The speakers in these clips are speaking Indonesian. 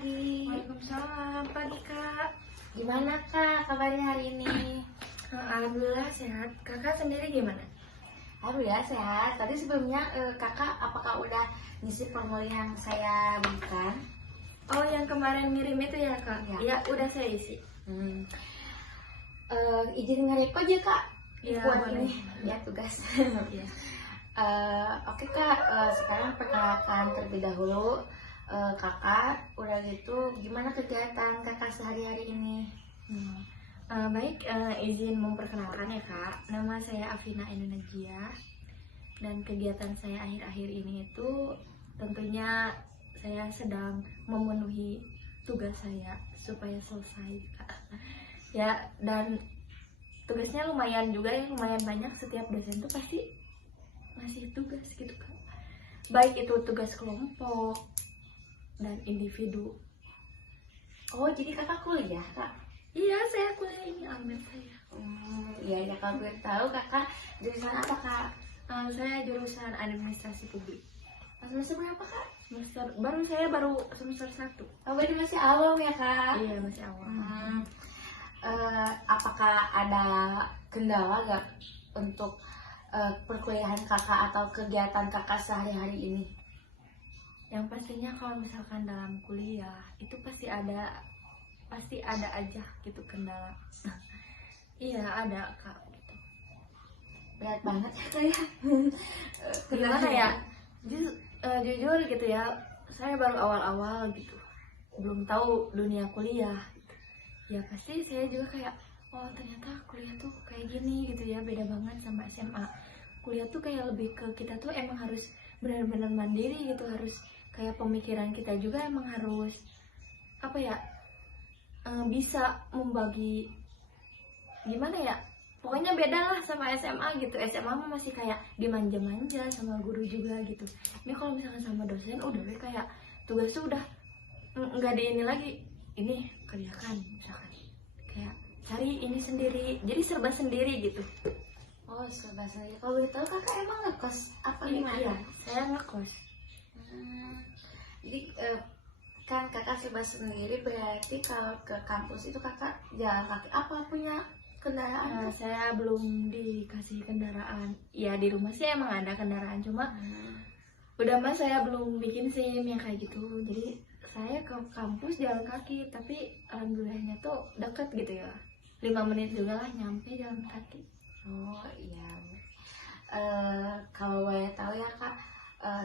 pagi. Waalaikumsalam pagi Kak. Gimana Kak kabarnya hari ini? Alhamdulillah sehat. Kakak sendiri gimana? Alhamdulillah sehat. Tadi sebelumnya Kakak apakah udah ngisi formulir yang saya berikan? Oh, yang kemarin ngirim itu ya Kak? Iya. Ya, udah saya isi. Izin nge-record aja Kak. Iya, Buat boleh. ini ya tugas. Iya. Oke Kak, sekarang perkenalkan terlebih dahulu. Kakak, udah gitu gimana kegiatan Kakak sehari-hari ini? Baik, izin memperkenalkan ya Kak. Nama saya Afina Indonesia. Dan kegiatan saya akhir-akhir ini itu tentunya saya sedang memenuhi tugas saya supaya selesai Kak. Ya, dan tugasnya lumayan juga ya, lumayan banyak. Setiap dosen tuh pasti ngasih tugas gitu Kak. Baik itu tugas kelompok dan individu. Oh, jadi Kakak kuliah Kak? Iya, saya kuliah ini almet saya. Iya ya, kalau boleh tahu Kakak jurusan apa Kak? Saya jurusan administrasi publik. Semester berapa Kak? Saya baru semester 1. Oh, berarti masih awal ya Kak? Iya, masih awal. Apakah ada kendala gak untuk perkuliahan Kakak atau kegiatan Kakak sehari-hari ini? Yang pastinya kalau misalkan dalam kuliah itu pasti ada aja gitu kendala. Iya, ada Kak gitu. Berat banget ya Kak ya? Gimana ya? Jujur gitu ya, saya baru awal-awal gitu, belum tahu dunia kuliah gitu. Ya pasti saya juga kayak, oh ternyata kuliah tuh kayak gini gitu ya, beda banget sama SMA. Kuliah tuh kayak lebih ke kita tuh emang harus benar-benar mandiri gitu, harus kayak pemikiran kita juga emang harus apa ya, bisa membagi, gimana ya, pokoknya beda lah sama SMA gitu. SMA mah masih kayak dimanja-manja sama guru juga gitu. Ini kalau misalkan sama dosen udah kayak tugas tuh udah nggak di ini lagi, ini kerjakan misalkan, kayak cari ini sendiri, jadi serba sendiri gitu. Oh, serba sendiri. Kalau boleh tahu Kakak emang ngekos apa gimana? Iya, saya ngekos. Jadi kan Kakak serba sendiri, berarti kalau ke kampus itu Kakak jalan kaki apa punya kendaraan? Saya belum dikasih kendaraan. Ya di rumah sih emang ada kendaraan, cuma udah mas saya belum bikin SIM yang kayak gitu. Jadi saya ke kampus jalan kaki, tapi alhamdulillahnya tuh deket gitu ya, 5 menit juga lah nyampe jalan kaki. Oh iya. Kalau boleh tahu ya Kak,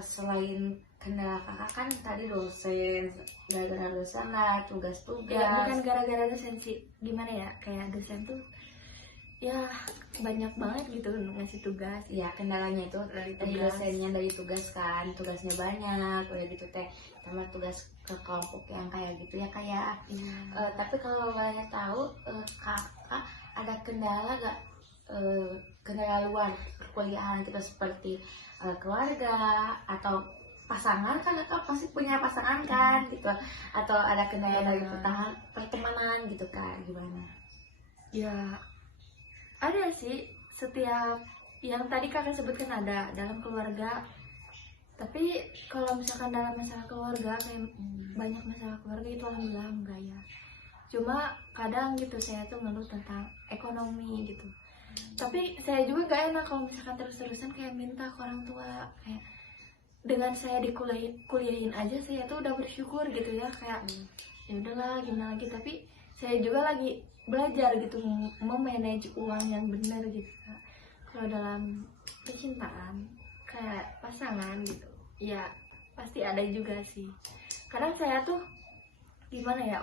selain kendala Kakak kan tadi dosen, gara-gara dosen lah tugas-tugas. Ya bukan gara-gara dosen sih, gimana ya, kayak dosen tuh ya banyak banget gitu ngasih tugas. Ya kendalanya itu Dari dari tugas. dosennya, dari tugas kan, tugasnya banyak, udah gitu teh sama tugas ke kelompok yang kayak gitu ya kayak. Tapi kalau boleh tahu Kakak ada kendala gak, kendala luar perkuliahan kita seperti keluarga atau pasangan? Kan Kakak pasti punya pasangan kan gitu, atau ada kendala dari pertemanan gitu Kak, gimana? Ya ada sih, setiap yang tadi kakak sebutkan ada dalam keluarga. Tapi kalau misalkan dalam masalah keluarga, kayak banyak masalah keluarga itu alhamdulillah enggak ya. Cuma kadang gitu saya tuh ngeluh tentang ekonomi gitu. Tapi saya juga gak enak kalau misalkan terus-terusan kayak minta ke orang tua. Kayak dengan saya dikuliahin aja saya tuh udah bersyukur gitu ya, kayak ya udahlah gimana lagi. Tapi saya juga lagi belajar gitu memanage uang yang benar gitu Kak. Kalau dalam percintaan kayak pasangan gitu ya pasti ada juga sih. Kadang saya tuh gimana ya,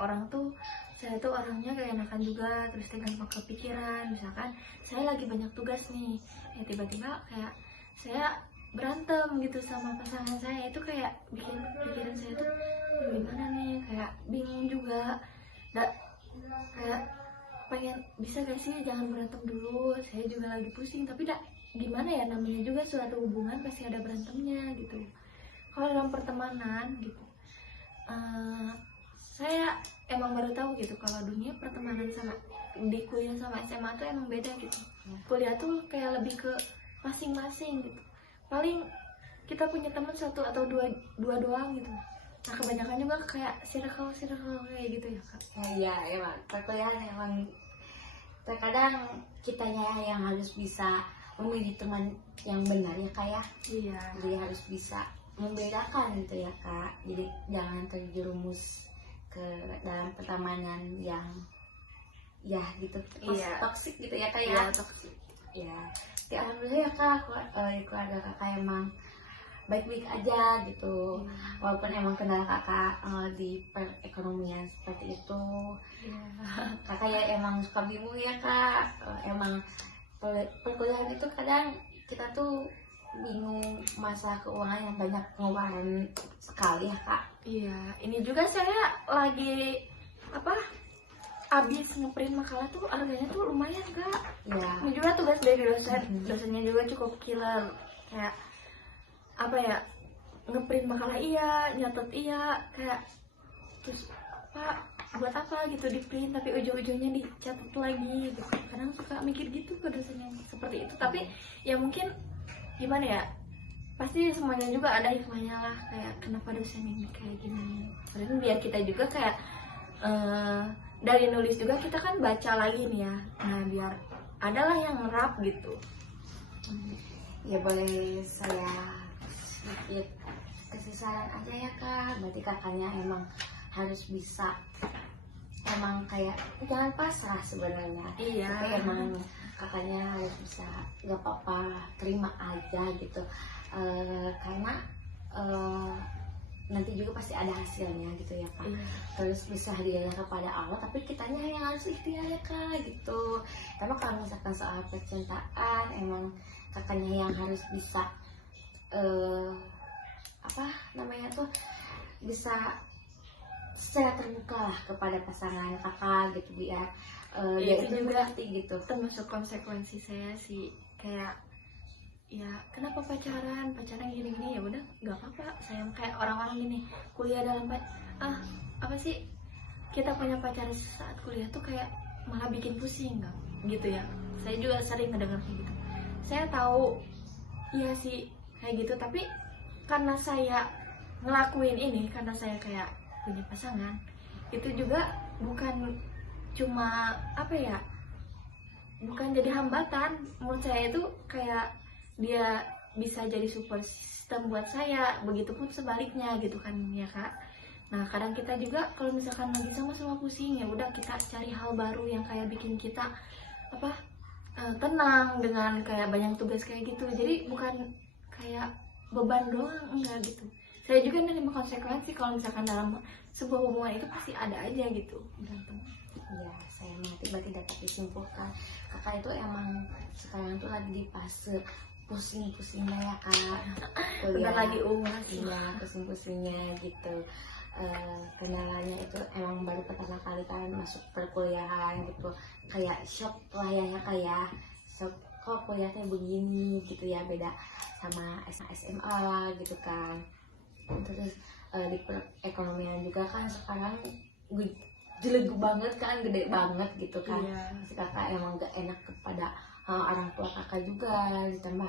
saya tuh orangnya kayak enakan juga, terus gampang kepikiran. Misalkan saya lagi banyak tugas nih, ya tiba-tiba kayak saya berantem gitu sama pasangan saya, itu kayak bikin pikiran saya tuh gimana nih, kayak bingung juga. Kayak pengen bisa gak sih jangan berantem dulu, saya juga lagi pusing. Tapi gimana ya, namanya juga suatu hubungan pasti ada berantemnya gitu. Kalau dalam pertemanan gitu, saya emang baru tahu gitu kalau dunia pertemanan sama di kuliah sama SMA tuh emang beda gitu. Kuliah tuh kayak lebih ke masing-masing gitu. Paling kita punya teman satu atau dua doang gitu. Nah kebanyakan juga kayak circle kayak gitu ya kak. Iya, emang perkuliahan emang terkadang kitanya yang harus bisa memilih teman yang benar ya kak ya. Iya. Jadi harus bisa membedakan gitu ya kak. Jadi jangan terjerumus ke dalam pertemanan yang ya gitu Iya. toksik gitu ya kak ya. Iya toksik. Ya, ya alhamdulillah ya kak, di keluarga kakak emang baik-baik aja gitu. Walaupun emang kendala kakak di perekonomian seperti itu, Iya. kakak ya emang suka bingung ya kak. Emang perkuliahan itu kadang kita tuh bingung masalah keuangan yang banyak pengeluaran sekali ya kak. Iya, ini juga saya lagi apa? Abis ngeprint makalah tuh harganya tuh lumayan kak. Ya, Ini juga tugas dari dosennya juga cukup killer. Kayak apa ya? Ngeprint makalah iya, nyatet iya, kayak terus pak buat apa gitu di print tapi ujung-ujungnya dicatat lagi gitu. Kadang suka mikir gitu ke dosennya seperti itu. Tapi ya mungkin gimana ya? Pasti semuanya juga ada hikmahnya lah, kayak kenapa dosen ini kayak gini. Padahal biar kita juga kayak dari nulis juga kita kan baca lagi nih ya. Nah biar adalah yang merap gitu. ya boleh saya sedikit kasih saran aja ya kak. Berarti kakaknya emang harus bisa, emang kayak jangan pasrah sebenarnya. Iya. Tapi emang kakaknya harus bisa, gak apa-apa, terima aja gitu. Karena nanti juga pasti ada hasilnya gitu ya kak. Iya. Terus bisa hadiahnya kepada Allah, tapi kitanya yang harus ikhtiar ya kak gitu. Karena kalau misalkan soal percintaan, emang kakaknya yang harus bisa apa namanya tuh, bisa secara terbuka lah kepada pasangan kakak gitu, biar dia itu itu juga mengerti gitu. termasuk konsekuensi saya sih, kayak ya kenapa pacaran gini-gini, ya udah nggak apa-apa. Saya kayak orang-orang gini kuliah dalam apa sih, kita punya pacar saat kuliah tuh kayak malah bikin pusing nggak gitu ya. Saya juga sering ngedengar kayak gitu. Saya tahu iya sih kayak gitu, tapi karena saya ngelakuin ini, karena saya kayak punya pasangan, itu juga bukan cuma apa ya, bukan jadi hambatan. Menurut saya itu kayak dia bisa jadi support system buat saya, begitupun sebaliknya gitu kan ya kak. Nah kadang kita juga kalau misalkan lagi sama-sama pusing, ya udah kita cari hal baru yang kayak bikin kita apa tenang, dengan kayak banyak tugas kayak gitu. Jadi bukan kayak beban doang, enggak gitu. Saya juga menerima konsekuensi kalau misalkan dalam sebuah hubungan itu pasti ada aja gitu berantem. Iya, saya mengerti. Berarti dapat disimpulkan kakak itu emang sekarang tuh lagi di fase pusing-pusingnya ya kak. Udah lagi uas. Iya, pusing-pusingnya gitu. Kendalanya itu emang baru pertama kali kan masuk perkuliahan gitu, kayak shock lah ya kak ya. Shock, kok kuliahnya begini gitu ya, beda sama SMA gitu kan. Terus di perekonomian juga kan sekarang jelek banget kan, gede banget gitu kan. Iya. Si kakak emang gak enak kepada orang tua kakak juga, ditambah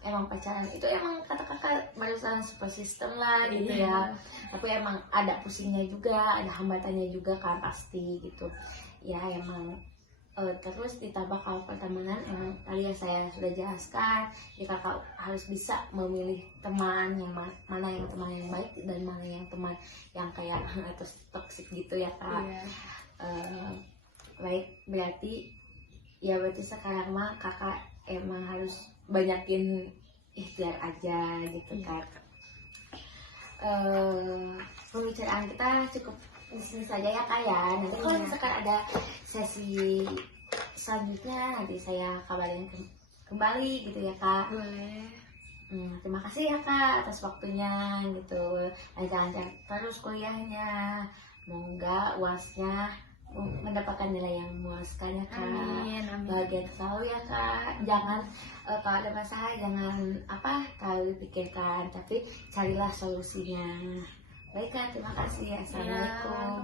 emang pacaran itu emang kata kakak barusan support system lah gitu ya. Tapi emang ada pusingnya juga, ada hambatannya juga kan pasti gitu ya emang. Terus ditambah kalau pertemanan, emang tadi ya saya sudah jelaskan ya, kakak harus bisa memilih teman yang mana yang teman yang baik dan mana yang teman yang kayak terus toksik gitu ya kak. Iya. Baik, berarti sekarang mah kakak emang harus banyakin ikhtiar aja gitu kan. Pembicaraan kita cukup di sini saja ya kak ya. Nanti kalau misalkan ada sesi selanjutnya, nanti saya kabarin kembali gitu ya kak. Boleh. Terima kasih ya kak atas waktunya gitu. Lancar-lancar terus kuliahnya, semoga uasnya mendapatkan nilai yang memuaskan ya kak. Amin, amin. Bahagia selalu ya kak. Jangan kalau ada masalah jangan terlalu dipikirkan, tapi carilah solusinya. Baik kak, terima kasih. Assalamualaikum.